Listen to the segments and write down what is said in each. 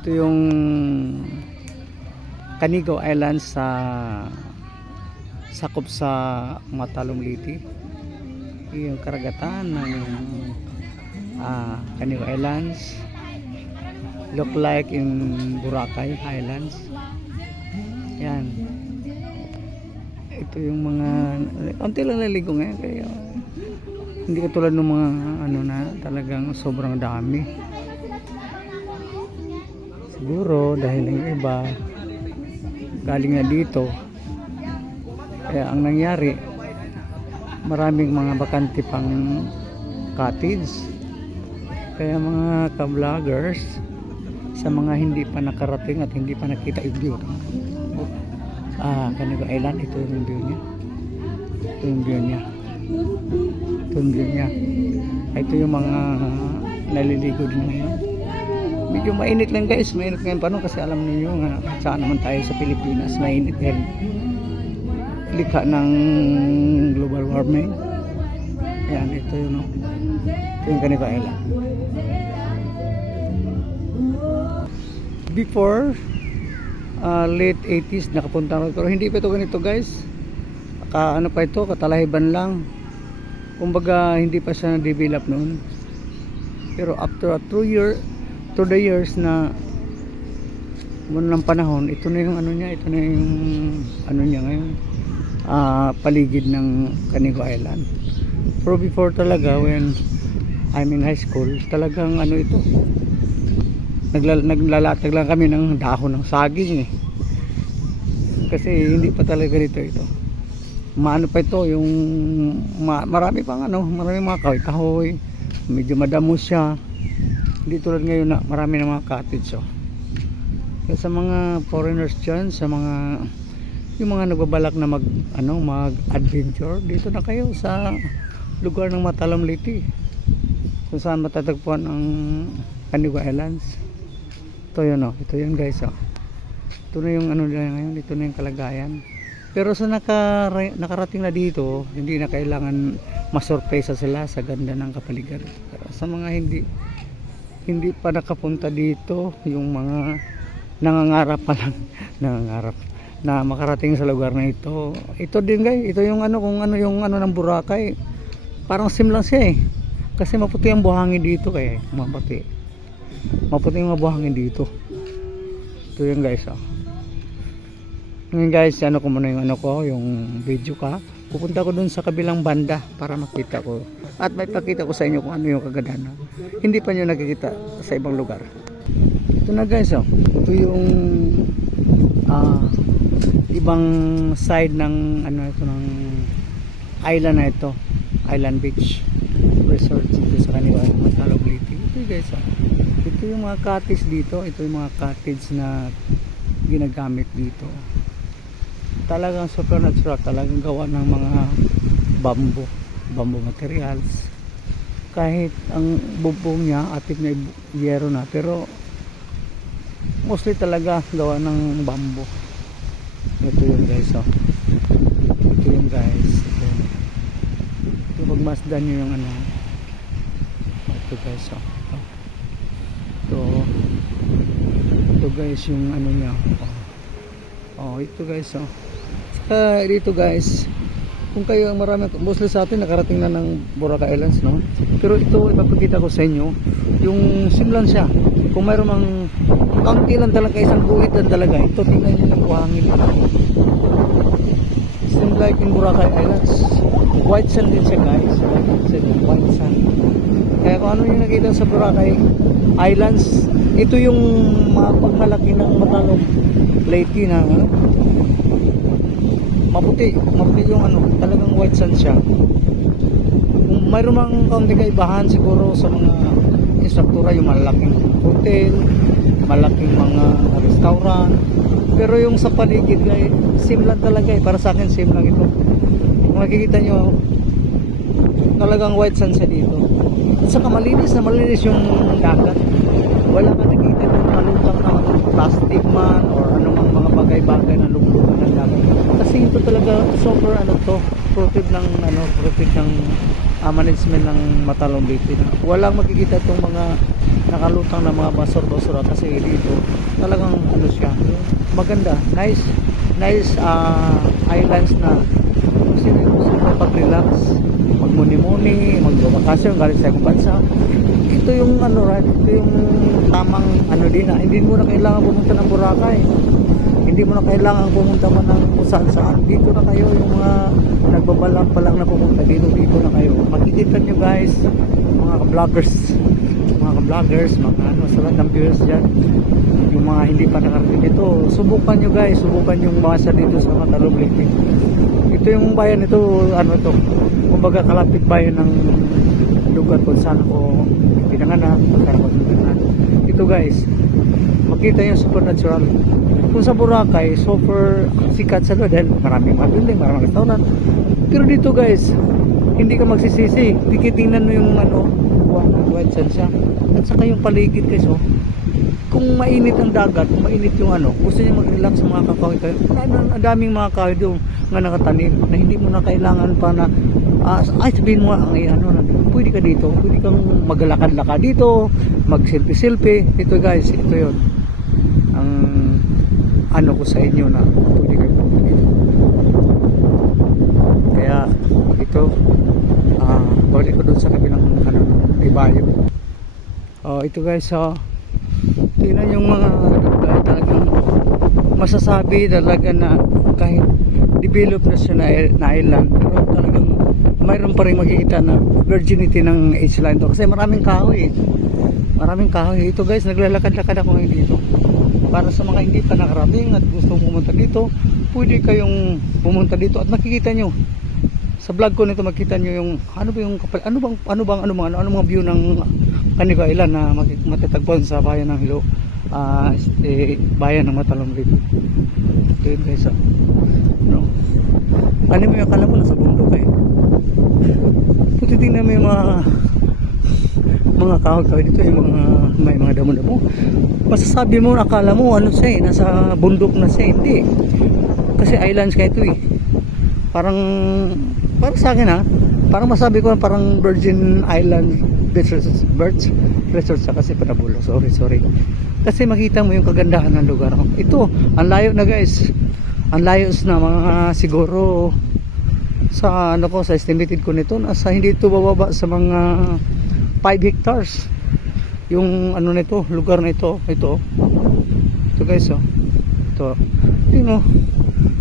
Ito yung Canigao Island sa sakop sa Matalom Liti. Yung karagatan ng Canigao Islands. Look like in Boracay Islands. Yan. Ito yung mga konti lang naligo ngayon, kaya hindi katulad ng mga ano na talagang sobrang dami. Siguro dahil yung iba galing na dito, kaya ang nangyari maraming mga bakante pang cottage. Kaya mga ka-vloggers, sa mga hindi pa nakarating at hindi pa nakita yung view, Canigao Island, ito yung view niya. Ito yung view niya. Ito yung view niya. Ito yung mga naliligo din ngayon. Medyo mainit lang guys, mainit ngayon pa no, kasi alam niyo nga saan naman tayo sa Pilipinas, mainit dahil likha ng global warming. Yan, ito yun no. Ito yung Canigao Island. Before late 80s nakapunta ako, pero hindi pa ito ganito guys. Ano pa ito, katalahiban lang. Kumbaga hindi pa siya na-develop noon. Pero after 2 the years na ng panahon, ito na yung ano niya, ito na yung ano niya ngayon, paligid ng Canigao Island. Pero before talaga, when I'm in high school, talagang ano ito, naglalatag lang kami ng dahon ng saging kasi hindi pa talaga ito. Maano pa ito, yung marami pang ano, marami mga kahoy-kahoy, medyo madamo siya. Hindi tulad ngayon na marami ng mga cottage. Kaya sa mga foreigners dyan, sa mga yung mga nagbabalak na mag-adventure, dito na kayo sa lugar ng Matalom Liti, kung saan matatagpuan ang Canigao Islands. Ito yun ito yun guys Ito na yung ano nila ngayon, ito na yung kalagayan. Pero sa nakarating na dito, hindi na kailangan masurpresa sila sa ganda ng kapaligiran. Pero sa mga hindi pa nakapunta dito, yung mga nangangarap pa lang nangangarap na makarating sa lugar na ito. Ito din guys, ito yung ano, kung ano yung ano ng Boracay. Parang sim lang siya kasi maputi ang buhangin dito maputi yung buhangin dito. Ito yung guys ngayon guys, ano ko muna yung ano ko, yung video ka. Pupunta ko dun sa kabilang banda para makita ko at may pakita ko sa inyo kung ano yung kagandahan hindi pa nyo nakikita sa ibang lugar. Ito na guys ito yung ibang side ng ano ito ng island na ito, Island Beach Resort dito sa Canigao Matalom Liti. Ito guys ito yung mga cottage dito, ito yung mga cottage na ginagamit dito. Talagang supernatural, talagang gawa ng mga bamboo materials. Kahit ang bubong niya atik na yero na, pero mostly talaga gawa ng bamboo. Ito yung guys ito yung guys ito pagmasdan nyo yung ano, ito guys ito guys yung ano niya ito guys dito guys, kung kayo ang marami, mostly sa atin nakarating na ng Boracay Islands no? Pero ito ipapakita ko sa inyo yung simlan siya. Kung mayroon mang kaunti lang talaga, isang guhit lang talaga, ito tingnan nyo yung buhangin. Same like in Boracay Islands, white sand din siya guys, white sand. Kaya kung ano yung nakita sa Boracay Islands, ito yung pagmalaki ng Matalom Liti na maputi yung ano, talagang white sand siya. Kung mayroon mang kaunting kaibahan siguro sa mga istruktura, yung malaking hotel, malaking mga restaurant, pero yung sa paligid ay same lang talaga para sa akin same lang ito. Kung makikita nyo talagang white sand siya dito, at saka malinis yung dagat. Wala ka nakita ng malutang na plastic man or anumang mga bagay-bagay na luglugan ng dagat. Kasi ito talaga super protected ng management ng Matalom Liti. Walang makikita itong mga nakalutang na mga basura-basura kasi dito talagang ano siya, maganda, nice islands na sino yung gusto pag-relax, magmuni-muni, magbabakasyon galing sa ibang bansa. Ito yung ano, right, ito yung tamang ano din na hindi mo na kailangan pumunta ng Boracay, hindi mo na kailangan pumunta man ng kung saan. Dito na kayo, yung mga nagbabalak pa lang na pumunta dito na kayo. Makikita nyo guys, mga vloggers, mga ano, sa lahat ng viewers dyan, yung mga hindi pa nakarating dito, subukan nyo guys, subukan yung masa dito sa Matalom Leyte. Ito yung bayan ito, ano to, kumbaga kalapit bayan ng lugar kung saan ako pinanganak, ito guys, makita yung supernatural. Kung sa Boracay, super sikat sa doon dahil maraming building, maraming restaurant. Pero dito guys, hindi ka magsisisi. Tikitingnan mo yung ano, white sand siya. At saka yung paligid guys, oh. Kung mainit ang dagat, kung mainit yung ano, gusto niyo mag-relax sa mga kakahoy kayo. Ang daming mga kahoy doon nga nakatanim na hindi mo na kailangan pa na sabihin mo ang ano, pwede ka dito, pwede kang maglakad-lakad dito, mag-selfie. Ito guys, ito yon ang ano ko sa inyo na pwede kayo pumunta dito. Kaya ito balik ko doon sa kabilang ano, ibayo. Ito guys, tingnan yung mga talagang masasabi talaga na kahit develop na siya na island, pero talagang mayroon pa rin makikita na virginity ng island to kasi maraming kahoy. Ito guys, naglalakad-lakad ako ngayon dito. Para sa mga hindi pa nakarating at gustong pumunta dito, pwede kayong pumunta dito at makikita nyo sa vlog ko nito, makita nyo yung ano bang mga view ng Canigo Island na matatagpuan sa bayan ng Hilo, bayan ng Matalom Leyte. Ito yun guys, no? Ano mo yung akala mo nasa bundok titignan mo yung mga kahoy dito, yung may mga damo-damo. Masasabi mo, akala mo ano siya nasa bundok na siya, hindi. Kasi islands ka ito parang sa akin parang masabi ko parang Virgin Island Beach Resort sa kasi Panabulo. Sorry. Kasi makita mo yung kagandahan ng lugar. Ito, ang layo na guys. Ang layos na mga siguro sa ano ko, sa estimated ko nito, nasa hindi ito bababa sa mga 5 hectares yung ano nito, lugar na ito guys, ito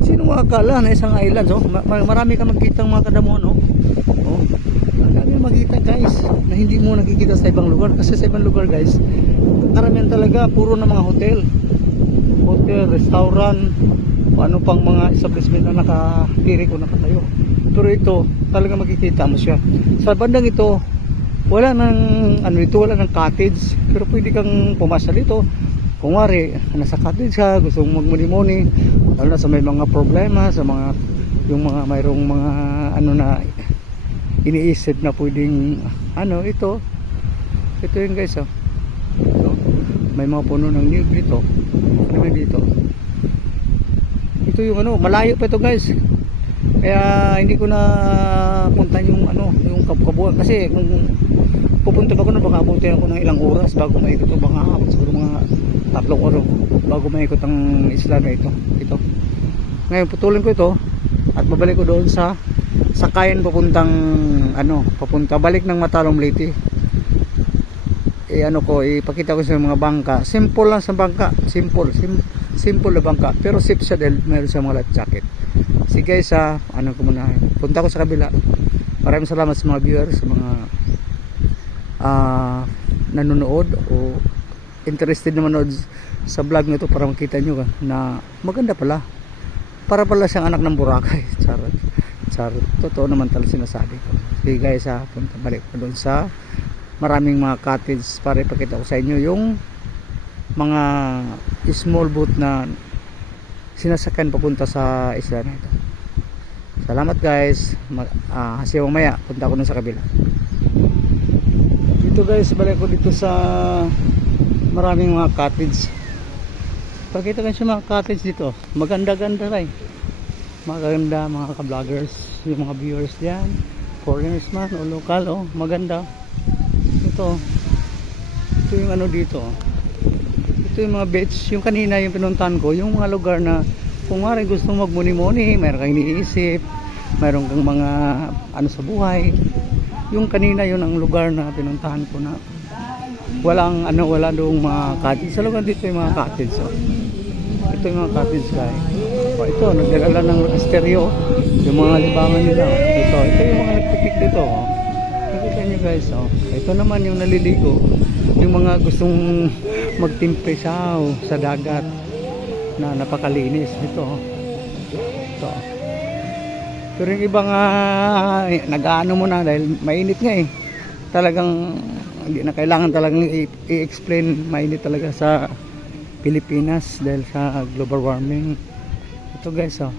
sino makakala na isang island, marami ka magkita mga kadamuhan, ang dami makita guys na hindi mo nakikita sa ibang lugar. Kasi sa ibang lugar guys, karamihan talaga puro na mga hotel, restaurant, ano pang mga establishment na nakatirik o nakatayo. Pero ito talaga makikita mo siya. Sa bandang ito wala nang wala nang cottage, pero pwede kang pumasa dito. Kung wari nasa cottage ka, gusto mong magmuni-muni, lalo na sa may mga problema, sa mga yung mga mayroong mga ano na iniisip na pwedeng ito yun guys, may mga puno ng niyog dito. Dito ito yung malayo pa ito guys, kaya hindi ko na punta yung yung kabuuan kasi kung pupunta ba ko na baka abutin ako ng ilang oras bago maikot ito, baka siguro mga 3 oras bago maikot ang isla na ito. Ngayon putulin ko ito at babalik ko doon sa sakayan papunta balik ng Matalom Leyte. Ipakita ko sa mga bangka, simple lang sa bangka, simple na bangka, pero safe siya dahil meron sa mga life jacket. Sige guys, ko muna, punta ko sa kabila. Maraming salamat sa mga viewers, sa mga nanonood o interested na manood sa vlog nito para makita nyo na maganda pala, para pala siyang anak ng Boracay. Charot, totoo naman talaga sinasabi ko. Sige guys, punta balik ko doon sa maraming mga cottage para ipakita ko sa inyo yung mga small boat na sinasakyan papunta sa isla na ito. Salamat guys. Kasi mamaya punta ko dun sa kabila. Dito guys, balik ko dito sa maraming mga cottage. Pakita ko sa mga cottage dito, maganda-ganda rin, maganda mga ka-vloggers, yung mga viewers diyan, foreigners man o local, maganda ito. Ito yung ano dito. Ito yung mga beach. Yung kanina yung pinuntahan ko, yung mga lugar na kung nga rin gusto magmuni-muni, mayroon kang iniisip, mayroon kang mga ano sa buhay. Yung kanina yun ang lugar na pinuntahan ko na walang ano, wala doong mga cottage. Sa lugar dito yung mga cottage. So. Ito yung mga cottage guys. O, ito, nagdala ng stereo. Yung mga libangan nila. Ito yung mga nagpipik dito. Nakita nyo guys. Oh. Ito naman yung naliligo. Yung mga gustong magtimpisaw sa dagat na napakalinis. Ito. Ito. Pero yung iba nga nag-ano mo na dahil mainit nga eh. Talagang hindi na kailangan talagang i-explain, mainit talaga sa Pilipinas dahil sa global warming. Ito guys oh.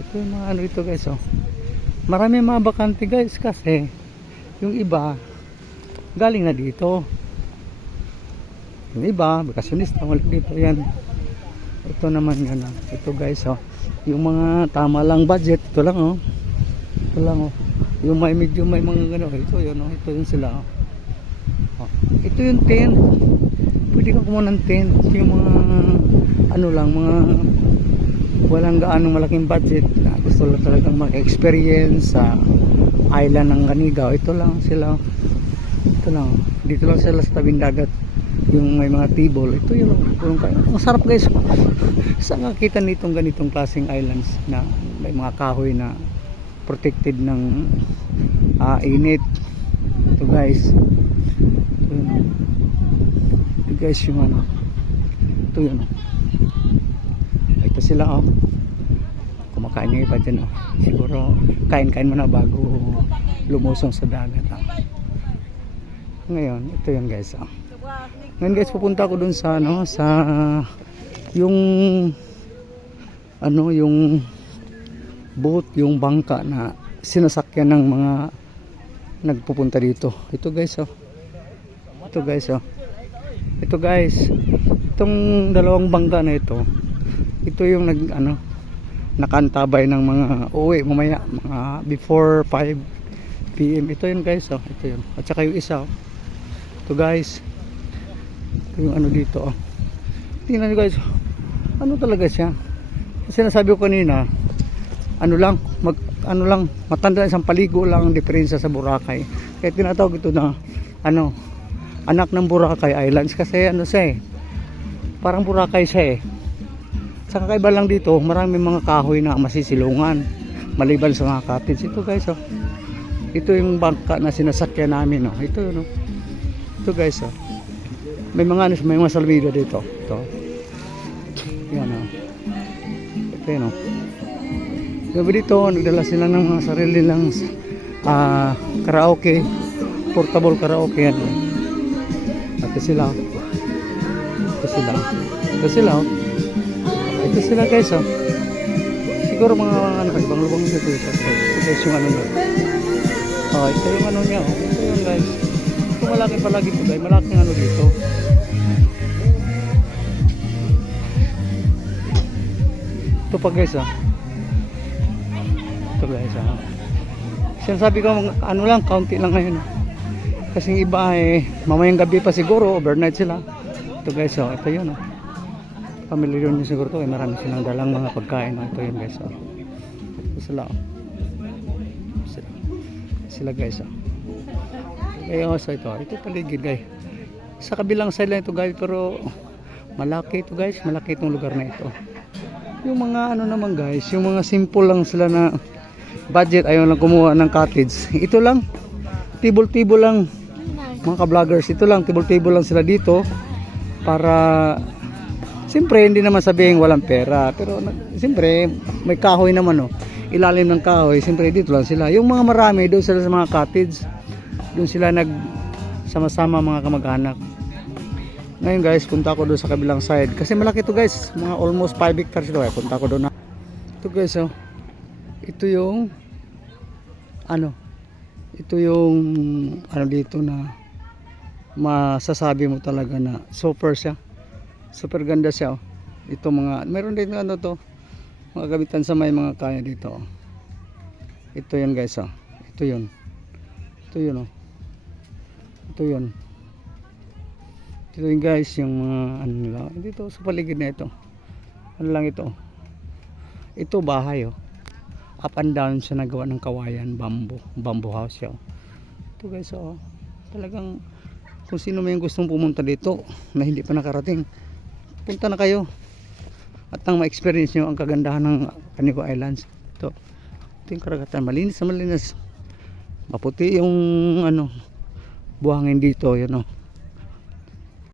Ito yung mga ano ito guys oh. Marami mga bakante guys kasi yung iba galing na dito. Yung iba bakasyonista wala dito yan. Ito naman yun oh. Ito guys oh. Yung mga tama lang budget, ito lang oh. Ito lang oh. Yung may medyo may mga gano, ito yun oh. Ito yun sila oh. Ito yung tent. Pwede kang kumuha ng tent. Ito yung mga ano lang, mga walang gaano malaking budget na gusto lang talagang mag-experience sa island ng Canigao. Ito lang sila. Ito lang. Dito lang sila sa tabing dagat. Yung may mga table. Ito yung ang sarap guys. Saan nakita nitong ganitong klaseng islands na may mga kahoy na protected ng init. Ito guys. Ito guys yung ano. Ito yun. Ito sila oh. Kumakain yung iba dyan oh. Siguro kain-kain mo na bago lumusong sa dagat oh. Ngayon ito yun guys oh. Ngayon guys pupunta ako dun sa ano, sa yung ano, yung boat, yung bangka na sinasakyan ng mga nagpupunta dito. Ito guys oh. Ito guys oh. Ito guys, itong dalawang bangka na ito, ito yung nag ano, nakantabay ng mga uwi mamaya, mga before 5 PM. Ito yun guys oh. Ito yun. At saka yung isa oh. Ito guys. Ito yung ano dito oh. Tingnan nyo guys. Ano talaga siya? Kasi sinasabi ko kanina, ano lang, matanda isang paligo lang ang diferensya sa Boracay. Kaya tinatawag ito na ano, anak ng Boracay Islands kasi ano siya eh, parang Boracay siya eh. Sa kakaiba lang dito, marami mga kahoy na masisilungan maliban sa mga cottage. Ito guys oh. Ito yung bangka na sinasakyan namin oh. Ito yun oh. Ito guys oh. May mga salmido dito. Ito. Yan oh. Ito yun oh. Gabi dito, nagdala sila ng mga sarili lang karaoke, portable karaoke yan. Ito sila. Ito sila. Ito sila. Ito sila guys oh. Siguro mga ano, ibang lubang dito. Ito guys yung ano nyo. Oh, ito yung ano niya oh. Ito yung guys. Ito malaki palagi ito guys. Malaking ano dito. Ito pa guys oh. Ito guys oh. Sinasabi ko ano lang, kaunti lang ngayon oh. Kasi yung iba eh, mamayang gabi pa siguro, overnight sila. Ito guys oh, ito yun oh. Family reunion siguro to eh, marami silang dalang mga pagkain oh. Ito yun guys oh. Ito sila oh. Sila guys oh. Eh oh, so ito paligid guys. Sa kabilang side lang ito guys, pero malaki ito guys, malaki itong lugar na ito. Yung mga ano naman guys, yung mga simple lang sila na budget, ayaw lang kumuha ng cottage. Ito lang, table lang. Mga ka-vloggers, ito lang, table lang sila dito para siyempre hindi naman sabihin walang pera, pero siyempre may kahoy naman oh. Ilalim ng kahoy, siyempre dito lang sila. Yung mga marami doon sila sa mga cottage, doon sila nag sama-sama mga kamag-anak. Ngayon guys, punta ako doon sa kabilang side kasi malaki to guys, mga almost 5 hectares ito eh. Punta ako doon na. Ito guys oh. Ito yung ano, ito yung ano dito na masasabi mo talaga na super siya, super ganda siya oh. Ito mga, meron din ano to, mga gabitan sa may mga kaya dito oh. Ito yun guys oh. Ito yun oh. Ito yun. Ito yun guys, yung mga ano nila. Dito sa paligid na ito. Ano lang ito? Ito bahay oh. Up and down siya nagawa ng kawayan, bamboo house siya. Ito guys oh. Talagang kung sino may gustong pumunta dito na hindi pa nakarating, punta na kayo. At ang ma-experience nyo ang kagandahan ng Canico Islands. Ito yung karagatan, malinis na malinis. Maputi yung ano, buhangin dito, yun oh.